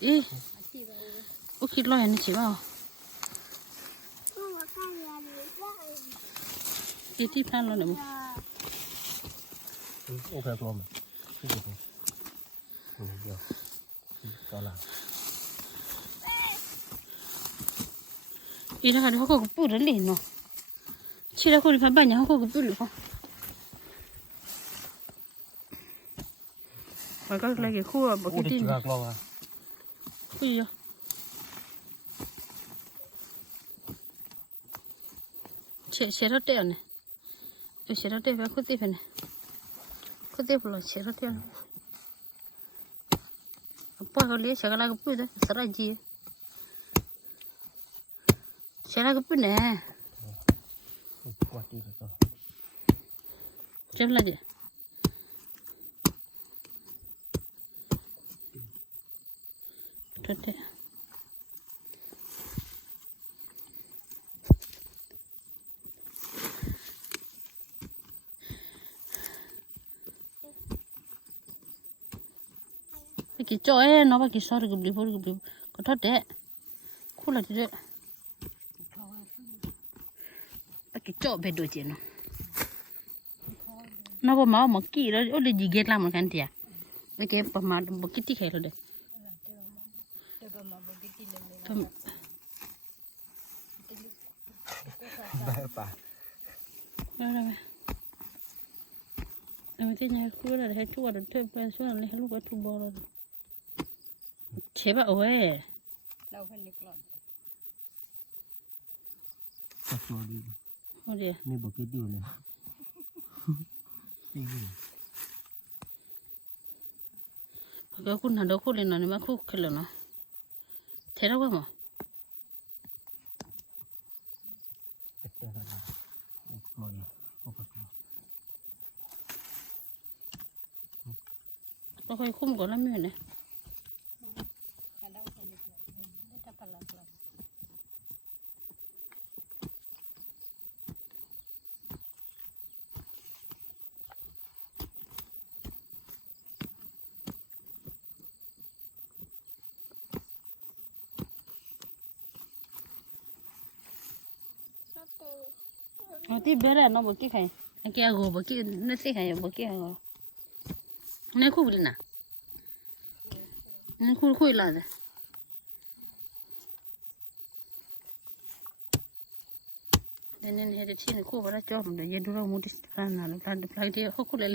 ê ô khi lo này chỉ bảo đi tiếp plan lo nữa ok rồi mà cái gì không được cho làm ý là cái đó không có bự rồi liền nó chỉ là không đi phải bao nhiêu không có bự được không phải có lấy cái khu bỏ cái tin khu gì chế nó đeo này chế nó đeo phải khu tiếp này khu tiếp là chế nó đeo bỏ cái lấy chế cái là cái bự đó sao ra gì chế là cái bự này chế là gì thật đấy cái chỗ ấy nó cái sợi cái bự có thật đấy khu là thế cái chỗ về đồ chuyện nó có máu mà kỹ đó ở đây gì ghét lắm cái gì à cái mà một cái tí khác rồi đấy em thấy nhà khu là thấy chua rồi thêm phải xuống là lúc có thu bò rồi chế bảo ơi đâu phải được lắm chắc chua đi thôi đi nên bỏ cái điều này cái khu nào đó khu này nó mà khu cái là nó thế đâu cơ mà nó phải khum có lắm này nó tiếp bé là nó một cái này anh kia gồ một cái nó sẽ hay một cái này khu bên nào này khu là gì nên hệ thống này khu vào đó cho mình để yên đâu muốn đi làm nào làm được lại thì không khu lại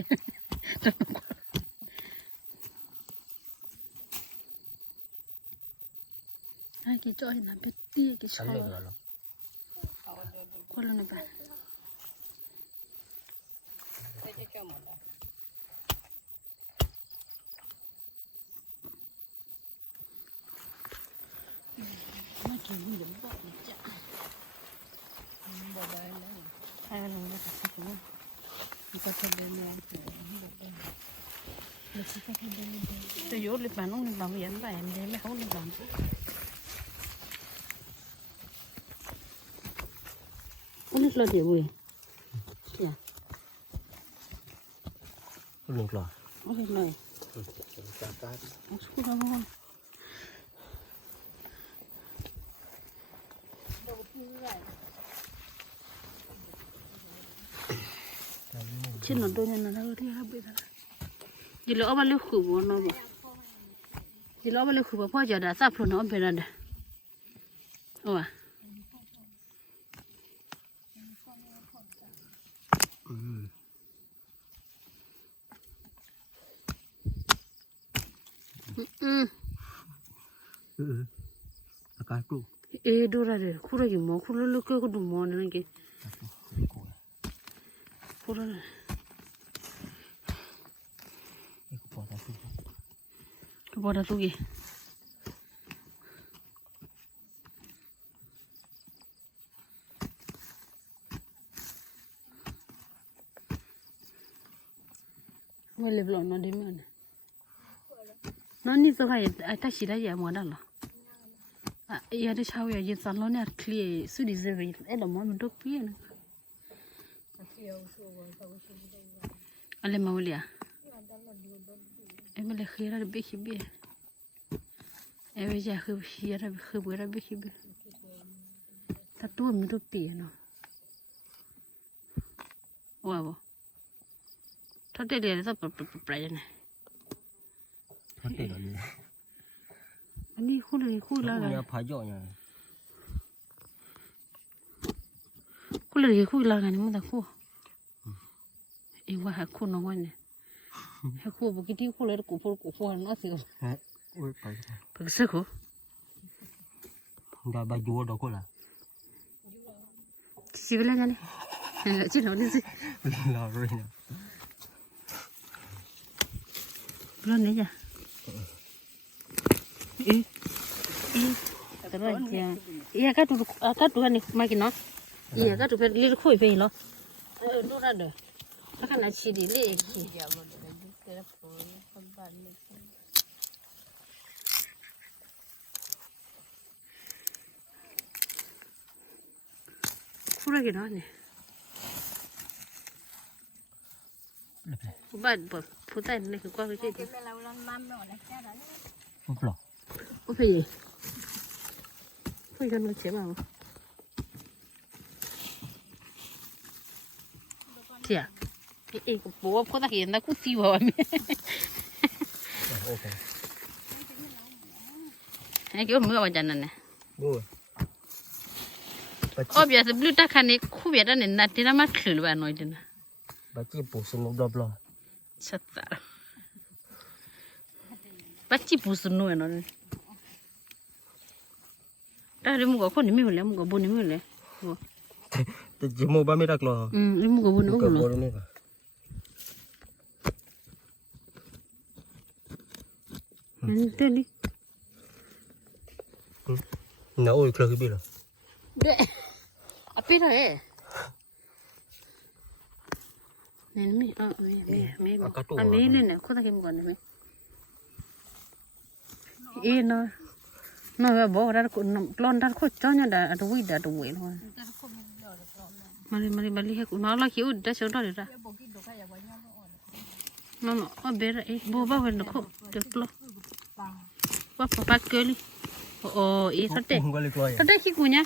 ai cái chỗ này làm biết tia cái sao khu là này bạn nó chỉ huy được bọn này chả hay là nó phải sao cũng người ta phải đến làm người ta phải đến tôi vô lịch bản ông làm gì vậy em để mấy không lịch bản ông lịch là điều gì kìa không được rồi ông lịch này ông xuống đâu không trên nó đôi này nó thì hấp bị thật gì lỡ bao nhiêu khử bò nó bỏ gì lỡ bao nhiêu khử bòพ่อจะด่าซับพลุนเอาไปนั่นเด้อว่ะอาการปลุกดูอะไรเด้อคู่อะไรหมอคู่เล็กๆก็ดูหมอนั่นไงคู่อะไรก็พอได้ทุกอย่างไม่เล็บหล่อนนอนดีมั้ยนอนนี่จะให้ไอ้ตาชีได้ยังมั้งนั่นหรออย่าได้เช้าอย่าเย็นสั่นแล้วเนี่ยเคลียร์สุดที่จะไปเอ็ดมันดกเพี้ยนอะไรมาวันเดียเอ็มเลยเคลียร์ได้เบี้ยขี้เบี้ย เอเวจะคือเฮียระคือเวลาไปคิดถ้าตัวมันตัวเปียเนาะว้าวถ้าเดี๋ยวจะปลายนะ พัดเตะกันนี่ อันนี้คู่เลยคู่ละกัน เนี่ยพายย่อเนี่ย คู่เลยคู่ละกันมันตะคู่เอว่าหาคู่น้องวันเนี่ยหาคู่บุกิที่คู่เลยกูพูดน่าเสีย โอ้ยไป เพิ่งสักคู่ ได้ใบยัวดอกก็ละ สิบแล้วกันเนี่ยจีนเราเนี่ยสิ รอเลยนะ ร้อนเนี่ยจ้ะแต่ร้อนจ้ะก็ดูกันนี่มากินเนาะก็ดูเป็นลิ้นคุยไปเหรอดูนั่นเด้อถ้าขนาดชีดีเล็กคู่อะไรกันเนาะเนี่ยบ้านแบบผู้ใต้นี่คือกว้างที่สุด ปุ๊บหรอ โอ้ยคุยกันมาเฉียบมาเถียเองก็บอกว่าคนตะเกียนนะกูตีบ่อยมั้ย โอเค ไอ้เกี่ยวมือวันจันทร์นั่นนะ ดู อ๋อเบียร์สบลูตาคันนี้คู่เบียร์นั่นนัดที่น้ำมันขืนว่าน้อยจังนะ บัจีปูสนุกดับล้อ ชัดจ้ะปัจจิปุสนุยน้อยแต่เรื่องมึงก็คนนี้ไม่เหลือมึงก็บุญนี้ไม่เหลือ แต่จิโมบ้าไม่รักล้อ เรื่องมึงก็บุญนี้ไม่เหลือ นี่ป่ะ เต้นดิ น้าโอ้ยเคลื่อนขึ้นไปหรอ เด้อปีละเนี่ยมีมีเนี่ยคนตะเกียนก่อนเนี่ยเนาะน้อยบอกว่าคนร้อนด้านโคตรจ้อนเนี่ยดูวิดาดูเวลเลยมาเลยให้กูมาละคิวได้ชนได้เลยน้องอ๋อเบรบัวบ้าเวนก็เดือดร้อนว่าพอพักเกลี่โอ้สัตว์สัตว์ขี้กูเนี่ย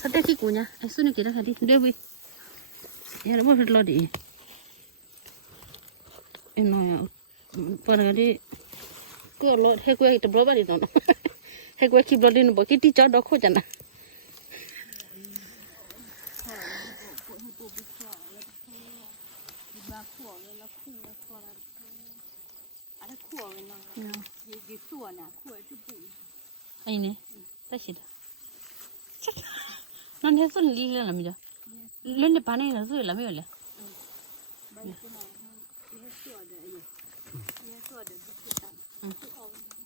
สัตว์ขี้กูเนี่ยไอ้สุนัขกินอะไรเดี๋ยวไปยังไม่เป็นรอดีน้อยปนกันดิก็รถให้กูให้ตัวบ้าดิน้องให้กูขี้บล็อดดินบอกคิดที่จอดดอกโคจันนะไอ้เนี่ยแต่สินั่นแค่ส่วนลีเลยนะมิจ้ะเล่นในป่านี่นะส่วนละไม่有เลย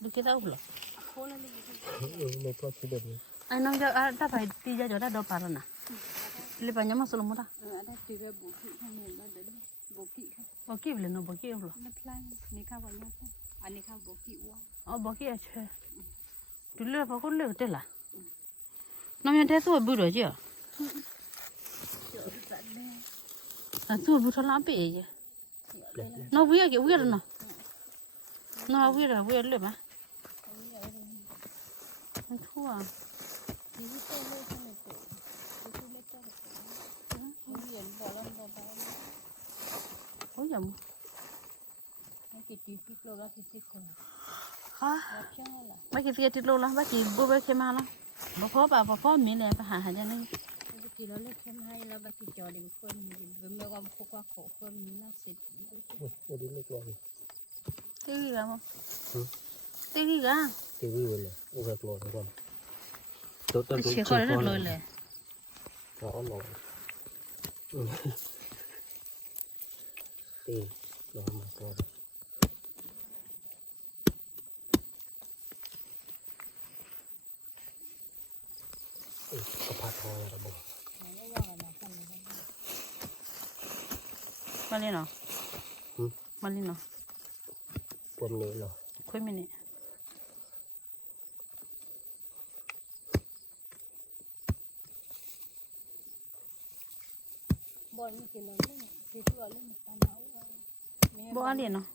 ดูกี่ตัวเหรอไม่พอคิดแบบนี้ ไอ้น้องจะถ้าไปตีจะได้ดอกปลาแล้วนะเลี้ยงยังมาสลมุดอ่ะบุกี้เลยน้องบุกี้เหรออ๋อบุกี้ใช่ดูเลือดพอคนเลือดเท่าไหร่น้องยังเท่ตัวบุรุษเจ้าตัวบุรุษล้านปีเจ้าน้องวิ่งกี่วิ่งแล้วน้องวิ่งเลยมั้ยมันทั่วโอ้ยยังฮะไม่กี่ติดโลละไม่กี่บัวไม่เข้มมาละบ่พอมีเลยไปหาจะนึงโอ้ดีเล็กล้อเลย ตีกันมั้งตีกัน ตีวิวเลยโอ้ยกล้อเลยก่อนตัว เชี่ยคนเรียบร้อยเลย อ๋อหน่อยตีล้อมาก่อนกระเพาะทองระบบ มาเลยเนาะมาเลยเนาะ ปมนี้เหรอ คุยไม่เนี่ยบ่อะไรเนาะ